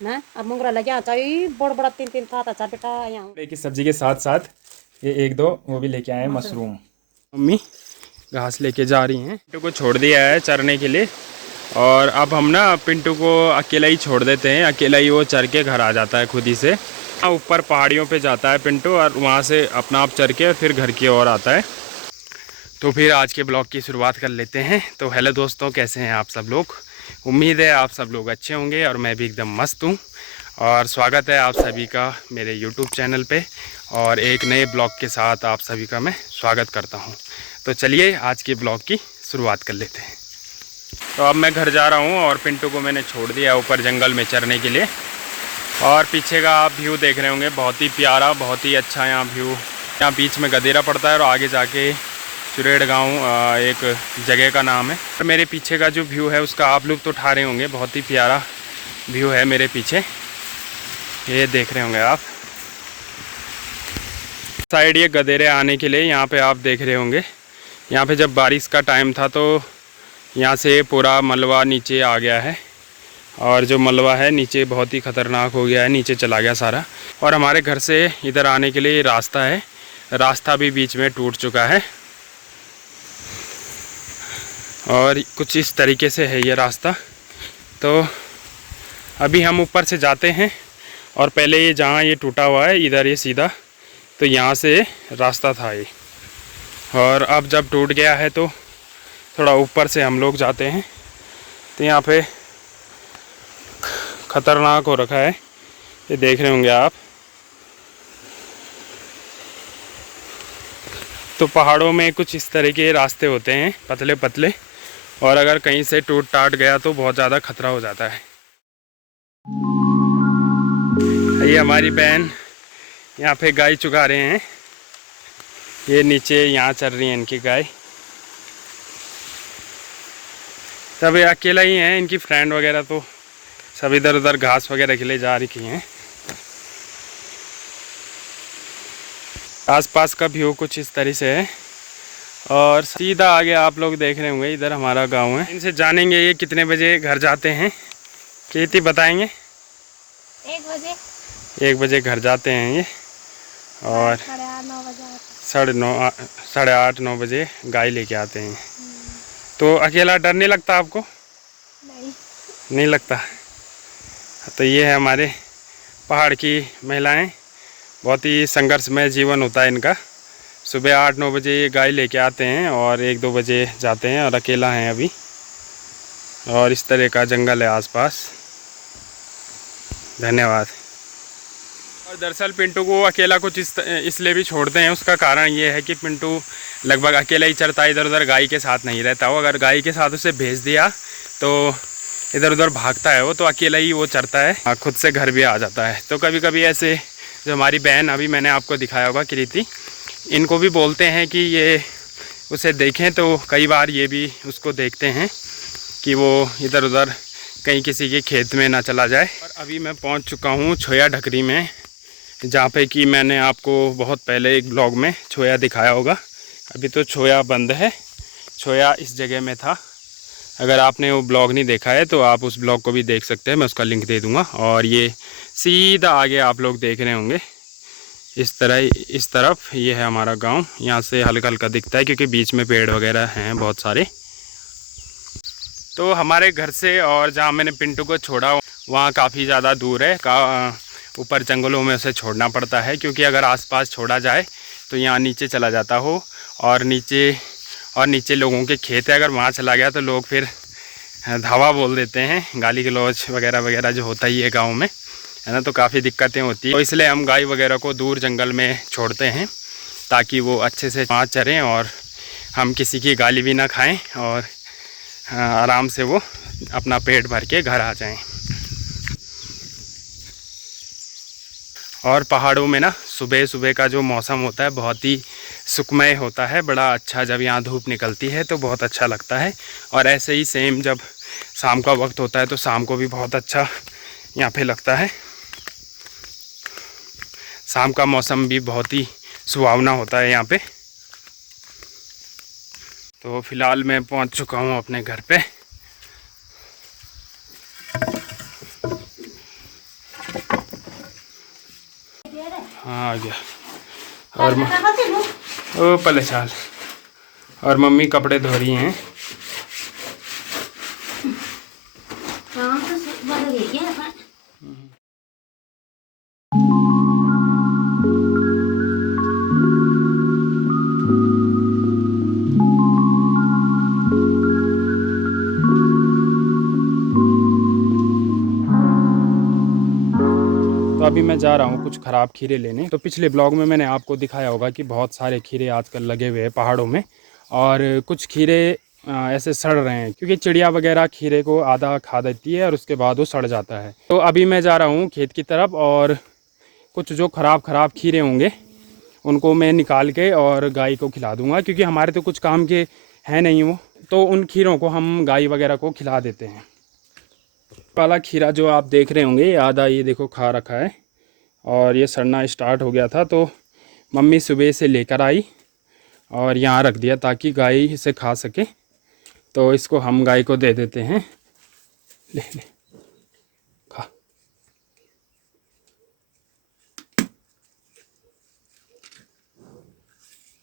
ना अब मुंगरा लगे आ चाहिए बड़ बड़ा तीन तीन था चार बेटा यहाँ की सब्जी के साथ साथ ये एक दो वो भी लेके आए हैं मशरूम। मम्मी घास लेके जा रही हैं, पिंटू को छोड़ दिया है चरने के लिए। और अब हम ना पिंटू को अकेला ही छोड़ देते हैं, अकेला ही वो चर के घर आ जाता है खुद ही से। ऊपर पहाड़ियों पे जाता है पिंटू और वहाँ से अपना आप चर के फिर घर की ओर आता है। तो फिर आज के ब्लॉग की शुरुआत कर लेते हैं। तो हेलो दोस्तों, कैसे हैं आप सब लोग? उम्मीद है आप सब लोग अच्छे होंगे और मैं भी एकदम मस्त हूँ। और स्वागत है आप सभी का मेरे YouTube चैनल पे और एक नए ब्लॉग के साथ आप सभी का मैं स्वागत करता हूँ। तो चलिए आज के ब्लॉग की शुरुआत कर लेते हैं। तो अब मैं घर जा रहा हूँ और पिंटू को मैंने छोड़ दिया ऊपर जंगल में चरने के लिए। और पीछे का आप व्यू देख रहे होंगे, बहुत ही प्यारा, बहुत ही अच्छा यहाँ व्यू। यहाँ बीच में गदेरा पड़ता है और आगे जाके चुरेड़ गांव एक जगह का नाम है। और मेरे पीछे का जो व्यू है उसका आप लुत्फ़ उठा रहे होंगे, बहुत ही प्यारा व्यू है मेरे पीछे, ये देख रहे होंगे आप। साइड ये गदेरे आने के लिए यहाँ पे आप देख रहे होंगे, यहाँ पे जब बारिश का टाइम था तो यहाँ से पूरा मलबा नीचे आ गया है। और जो मलबा है नीचे बहुत ही ख़तरनाक हो गया है, नीचे चला गया सारा। और हमारे घर से इधर आने के लिए रास्ता है, रास्ता भी बीच में टूट चुका है। और कुछ इस तरीके से है ये रास्ता। तो अभी हम ऊपर से जाते हैं और पहले ये जहाँ ये टूटा हुआ है इधर ये सीधा, तो यहाँ से रास्ता था ये। और अब जब टूट गया है तो थोड़ा ऊपर से हम लोग जाते हैं। तो यहाँ पे ख़तरनाक हो रखा है, ये देख रहे होंगे आप। तो पहाड़ों में कुछ इस तरह के रास्ते होते हैं, पतले पतले, और अगर कहीं से टूट टाट गया तो बहुत ज़्यादा खतरा हो जाता है। ये हमारी बहन यहाँ पे गाय चुगा रहे हैं, ये नीचे यहाँ चल रही है इनकी गाय। तब ये अकेला ही है, इनकी फ्रेंड वगैरह तो सब इधर उधर घास वगैरह के लिए जा रही हैं। आसपास का व्यू कुछ इस तरह से है। और सीधा आगे आप लोग देख रहे होंगे इधर हमारा गांव है। इनसे जानेंगे ये कितने बजे घर जाते हैं, खेती बताएंगे। 1 बजे 1 बजे घर जाते हैं ये, और 8:30 9 बजे गाय लेके आते हैं। तो अकेला डर नहीं लगता आपको? नहीं लगता। तो ये है हमारे पहाड़ की महिलाएं, बहुत ही संघर्षमय जीवन होता है इनका। सुबह 8-9 बजे ये गाय लेके आते हैं और 1-2 बजे जाते हैं, और अकेला हैं अभी। और इस तरह का जंगल है आसपास। धन्यवाद। और दरअसल पिंटू को अकेला कुछ इसलिए भी छोड़ते हैं, उसका कारण ये है कि पिंटू लगभग अकेला ही चरता है, इधर उधर गाय के साथ नहीं रहता। वो अगर गाय के साथ उसे भेज दिया तो इधर उधर भागता है वो, तो अकेला ही वो चरता है, खुद से घर भी आ जाता है। तो कभी कभी ऐसे जो हमारी बहन अभी मैंने आपको दिखाया होगा कृति, इनको भी बोलते हैं कि ये उसे देखें, तो कई बार ये भी उसको देखते हैं कि वो इधर उधर कहीं किसी के खेत में ना चला जाए। और अभी मैं पहुंच चुका हूं छोया ढकरी में, जहाँ पे कि मैंने आपको बहुत पहले एक ब्लॉग में छोया दिखाया होगा। अभी तो छोया बंद है, छोया इस जगह में था। अगर आपने वो ब्लॉग नहीं देखा है तो आप उस ब्लॉग को भी देख सकते हैं, मैं उसका लिंक दे दूँगा। और ये सीधा आगे आप लोग देख रहे होंगे इस तरह, इस तरफ ये है हमारा गांव। यहाँ से हल्का हल्का दिखता है क्योंकि बीच में पेड़ वगैरह हैं बहुत सारे। तो हमारे घर से और जहाँ मैंने पिंटू को छोड़ा वहाँ काफ़ी ज़्यादा दूर है, ऊपर जंगलों में उसे छोड़ना पड़ता है, क्योंकि अगर आसपास छोड़ा जाए तो यहाँ नीचे चला जाता हो, और नीचे लोगों के खेत है, अगर वहाँ चला गया तो लोग फिर धावा बोल देते हैं, गाली गलौज वगैरह वगैरह जो होता ही है गाँव में, है ना। तो काफ़ी दिक्कतें होती हैं, तो इसलिए हम गाय वगैरह को दूर जंगल में छोड़ते हैं ताकि वो अच्छे से वहाँ चरें और हम किसी की गाली भी ना खाएं, और आराम से वो अपना पेट भर के घर आ जाएं। और पहाड़ों में ना सुबह सुबह का जो मौसम होता है बहुत ही सुखमय होता है, बड़ा अच्छा। जब यहाँ धूप निकलती है तो बहुत अच्छा लगता है। और ऐसे ही सेम जब शाम का वक्त होता है तो शाम को भी बहुत अच्छा यहाँ पे लगता है। शाम का मौसम भी बहुत ही सुहावना होता है यहाँ पे। तो फ़िलहाल मैं पहुँच चुका हूँ अपने घर पे। हाँ आ गया। और ओ पले चाल। और मम्मी कपड़े धो रही हैं। तो अभी मैं जा रहा हूँ कुछ ख़राब खीरे लेने। तो पिछले ब्लॉग में मैंने आपको दिखाया होगा कि बहुत सारे खीरे आजकल लगे हुए हैं पहाड़ों में, और कुछ खीरे ऐसे सड़ रहे हैं क्योंकि चिड़िया वगैरह खीरे को आधा खा देती है और उसके बाद वो सड़ जाता है। तो अभी मैं जा रहा हूँ खेत की तरफ, और कुछ जो ख़राब खीरे होंगे उनको मैं निकाल के और गाय को खिला दूँगा, क्योंकि हमारे तो कुछ काम के हैं नहीं वो, तो उन खीरों को हम गाय वगैरह को खिला देते हैं। वाला खीरा जो आप देख रहे होंगे, आधा ये देखो खा रखा है और ये सड़ना स्टार्ट हो गया था। तो मम्मी सुबह से लेकर आई और यहाँ रख दिया ताकि गाय इसे खा सके। तो इसको हम गाय को दे देते हैं। ले ले खा।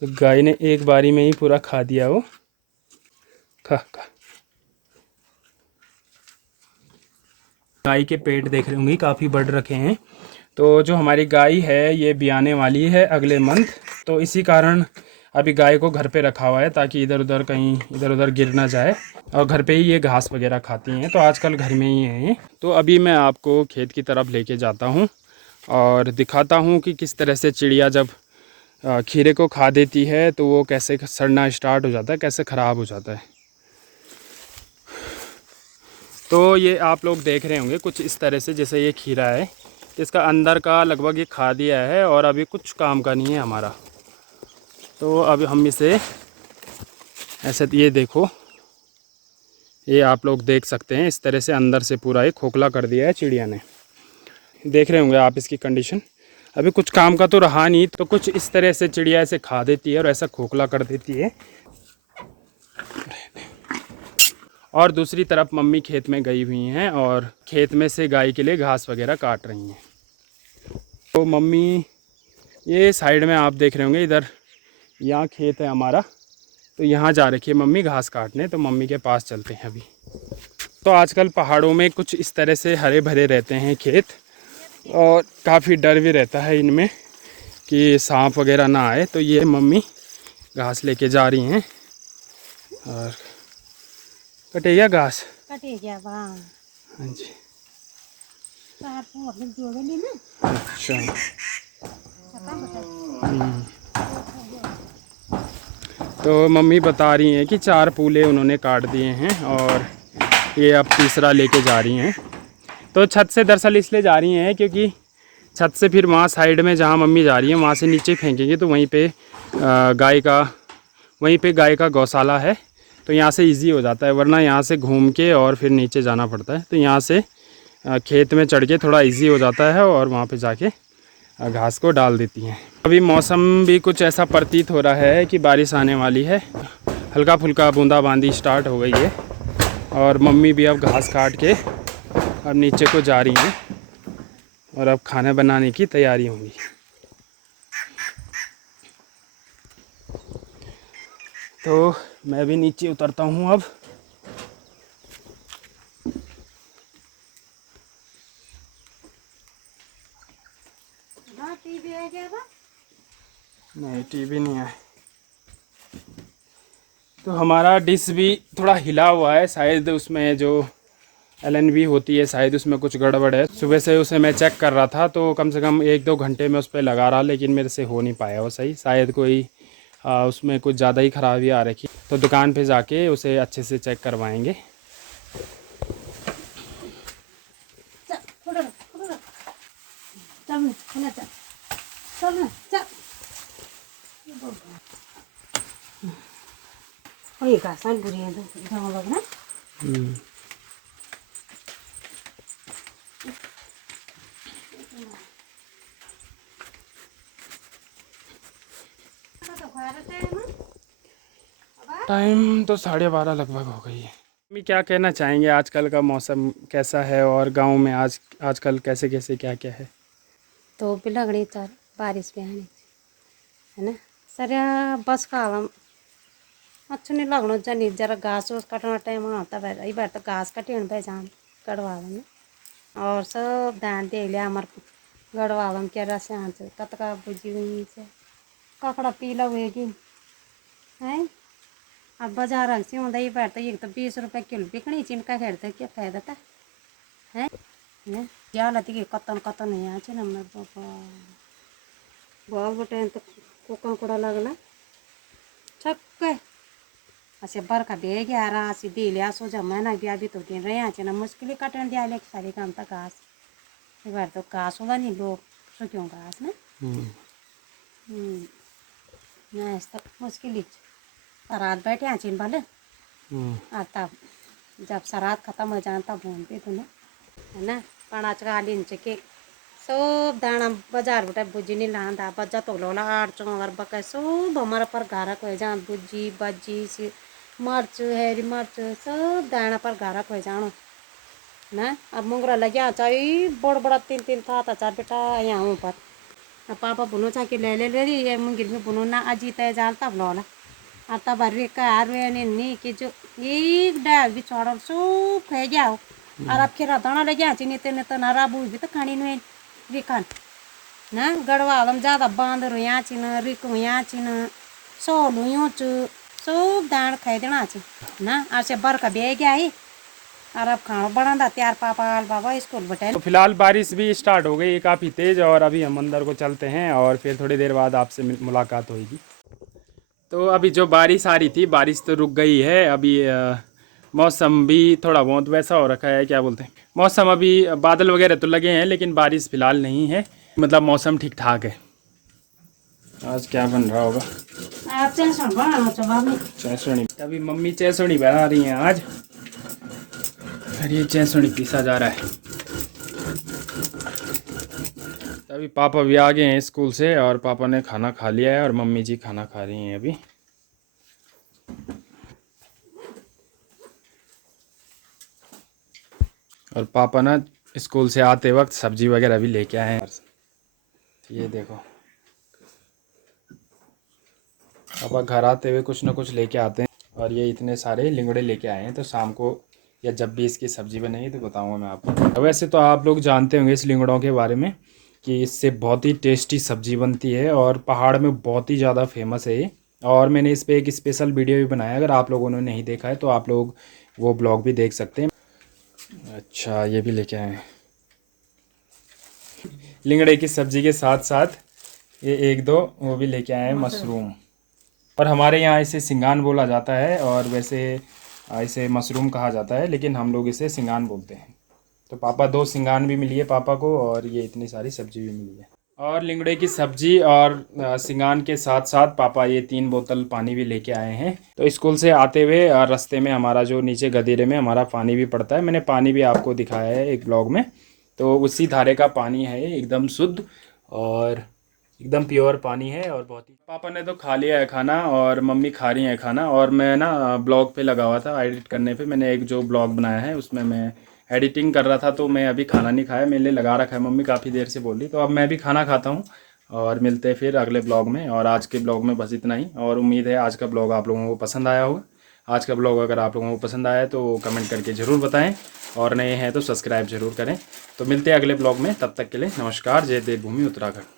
तो गाय ने एक बारी में ही पूरा खा दिया वो। खा खा। गाय के पेट देख रहे होंगे काफ़ी बढ़ रखे हैं। तो जो हमारी गाय है ये ब्याने वाली है अगले मंथ, तो इसी कारण अभी गाय को घर पे रखा हुआ है ताकि इधर उधर कहीं इधर उधर गिर ना जाए, और घर पे ही ये घास वगैरह खाती हैं। तो आजकल घर में ही है ये। तो अभी मैं आपको खेत की तरफ लेके जाता हूँ और दिखाता हूँ कि किस तरह से चिड़िया जब खीरे को खा देती है तो वो कैसे सड़ना स्टार्ट हो जाता है, कैसे ख़राब हो जाता है। तो ये आप लोग देख रहे होंगे कुछ इस तरह से, जैसे ये खीरा है, इसका अंदर का लगभग ये खा दिया है और अभी कुछ काम का नहीं है हमारा। तो अब हम इसे ऐसे, ये देखो, ये आप लोग देख सकते हैं इस तरह से अंदर से पूरा ये खोखला कर दिया है चिड़िया ने। देख रहे होंगे आप इसकी कंडीशन। अभी कुछ काम का तो रहा नहीं, तो कुछ इस तरह से चिड़िया ऐसे खा देती है और ऐसा खोखला कर देती है। और दूसरी तरफ मम्मी खेत में गई हुई हैं और खेत में से गाय के लिए घास वगैरह काट रही हैं। तो मम्मी ये साइड में आप देख रहे होंगे, इधर यहाँ खेत है हमारा, तो यहाँ जा रखी है मम्मी घास काटने। तो मम्मी के पास चलते हैं अभी। तो आजकल पहाड़ों में कुछ इस तरह से हरे भरे रहते हैं खेत, और काफ़ी डर भी रहता है इनमें कि सांप वगैरह ना आए। तो ये मम्मी घास लेके जा रही हैं। और कटेगा घास? कटेगा वाह। हाँ जी। अच्छा। तो मम्मी बता रही हैं कि 4 पूले उन्होंने काट दिए हैं और ये अब तीसरा लेके जा रही हैं। तो छत से दरअसल इसलिए जा रही हैं क्योंकि छत से फिर वहाँ साइड में जहाँ मम्मी जा रही है वहाँ से नीचे फेंकेंगे तो वहीं पे गाय का गौशाला है। तो यहाँ से इजी हो जाता है, वरना यहाँ से घूम के और फिर नीचे जाना पड़ता है। तो यहाँ से खेत में चढ़ के थोड़ा इजी हो जाता है और वहाँ पे जाके घास को डाल देती हैं। अभी मौसम भी कुछ ऐसा प्रतीत हो रहा है कि बारिश आने वाली है। हल्का फुल्का बूंदाबांदी स्टार्ट हो गई है और मम्मी भी अब घास काट के अब नीचे को जा रही हैं और अब खाना बनाने की तैयारी होंगी। तो मैं भी नीचे उतरता हूँ अब। नहीं, टीवी नहीं है। तो हमारा डिश भी थोड़ा हिला हुआ है, शायद उसमें जो LNB होती है शायद उसमें कुछ गड़बड़ है। सुबह से उसे मैं चेक कर रहा था तो कम से कम 1-2 घंटे में उस पर लगा रहा, लेकिन मेरे से हो नहीं पाया वो सही। शायद कोई उसमें कुछ ज़्यादा ही ख़राबी आ रखी। तो दुकान पे जाके उसे अच्छे से चेक करवाएंगे। टाइम तो 12:30 लगभग हो गई है। मम्मी क्या कहना चाहेंगे, आजकल का मौसम कैसा है और गांव में आजकल कैसे कैसे क्या क्या है? धूप भी लगनी चल बारिश भी आनी है ना सर बस खावा अच्छा नहीं लगना जानी जरा घास वूस कटना टाइम आता है बार तो घास कटे भाई जान गढ़वाल में और सब धान दे लिया हमारे गढ़वाल में क्या रस कतका बुझी हुई से ककड़ा पीला हुएगी है अब बाजार से होता ही बार तो एक तो 20 रुपये किलो बिकनी चिनका खेड़ते क्या फायदा था है क्या लती कि कतन कतन यहाँ से नंबर बाबा बहुत बटे तो कोका लगला छक्क असे बरखा बेग यार असी दिल्या सो जमाना भी अभी तो दिन रहे यहाँ ना मुश्किल कटन दिया ले सारी काम तक घास एक बार तो घास होगा नहीं लोग सो क्यों घास ना ना तक मुश्किल सरात बैठे यहाँ चिन भले तब जब सरात खत्म हो जाए तब भूनते तो ना है ना पाँच का के सब दाना बाजार बटा बुजी नहीं लादा बजा तो लोला आठ चौंगर बका सब हमारा पर घारक हो जा बुजी बजी सी मर्च हेरी मर्च सब दाना पर घारक हो जानो ना अब मुंगरा लगे चाहिए बड़ बड़ा 3 था चार बेटा यहाँ ऊपर अब पापा बुनो चा के ले रही ये मुंगिर में बुनो ना अजी तय जाल तब लोला अब तब अरे का नहीं कि जो एक डाल भी छोड़ सब खे जाओ और अब खेरा दाना लगे नहीं तो नारा बूझ भी तो खानी नहीं रिखन ना गढ़वाल ज़्यादा बांदर यहाँ चिन रिक यहाँ चिन सोलू यूँ सब दान खाई देना ना और से बरका बह गया ही और अब खाना बना त्यार पापा बाबा स्कूल बटे तो फिलहाल बारिश भी स्टार्ट हो गई काफ़ी तेज़ और अभी हम अंदर को चलते हैं और फिर थोड़ी देर बाद आपसे मुलाकात होगी। तो अभी जो बारिश आ रही थी बारिश तो रुक गई है अभी मौसम भी थोड़ा बहुत वैसा हो रखा है क्या बोलते हैं मौसम अभी बादल वगैरह तो लगे हैं लेकिन बारिश फ़िलहाल नहीं है मतलब मौसम ठीक ठाक है। आज क्या बन रहा होगा चैसोनी अभी मम्मी चैसोनी बना रही हैं आज और ये चैसोनी पीसा जा रहा है। अभी पापा भी आ गए हैं स्कूल से और पापा ने खाना खा लिया है और मम्मी जी खाना खा रही हैं अभी। और पापा ना स्कूल से आते वक्त सब्जी वगैरह भी लेके आए हैं। ये देखो पापा घर आते हुए कुछ ना कुछ लेके आते हैं और ये इतने सारे लिंगड़े लेके आए हैं तो शाम को या जब भी इसकी सब्ज़ी बनेगी तो बताऊंगा मैं आपको। वैसे तो आप लोग जानते होंगे इस लिंगड़ों के बारे में कि इससे बहुत ही टेस्टी सब्ज़ी बनती है और पहाड़ में बहुत ही ज़्यादा फेमस है ये। और मैंने इस पर एक स्पेशल वीडियो भी बनाया अगर आप लोगों ने नहीं देखा है तो आप लोग वो ब्लॉग भी देख सकते हैं। अच्छा ये भी लेके आए हैं लिंगड़े की सब्ज़ी के साथ साथ ये एक दो वो भी लेके आए हैं मशरूम और हमारे यहाँ इसे सिंगान बोला जाता है और वैसे इसे मशरूम कहा जाता है लेकिन हम लोग इसे सिंगान बोलते हैं। तो पापा 2 सिंगान भी मिली है पापा को और ये इतनी सारी सब्जी भी मिली है और लिंगड़े की सब्जी और सिंगान के साथ साथ पापा ये 3 बोतल पानी भी लेके आए हैं। तो स्कूल से आते हुए रास्ते में हमारा जो नीचे गदेरे में हमारा पानी भी पड़ता है मैंने पानी भी आपको दिखाया है एक ब्लॉग में तो उसी धारे का पानी है एकदम शुद्ध और एकदम प्योर पानी है और बहुत ही। पापा ने तो खा लिया है खाना और मम्मी खा रही है खाना और मैं ना ब्लॉग पे लगा हुआ था एडिट करने पे मैंने एक जो ब्लॉग बनाया है उसमें मैं एडिटिंग कर रहा था तो मैं अभी खाना नहीं खाया मेरे लिए लगा रखा है मम्मी काफ़ी देर से बोल रही तो अब मैं भी खाना खाता हूँ और मिलते हैं फिर अगले ब्लॉग में। और आज के ब्लॉग में बस इतना ही और उम्मीद है आज का ब्लॉग आप लोगों को पसंद आया होगा। आज का ब्लॉग अगर आप लोगों को पसंद आया तो कमेंट करके ज़रूर बताएं और नए हैं तो सब्सक्राइब जरूर करें। तो मिलते हैं अगले ब्लॉग में तब तक के लिए नमस्कार। जय देवभूमि उत्तराखंड।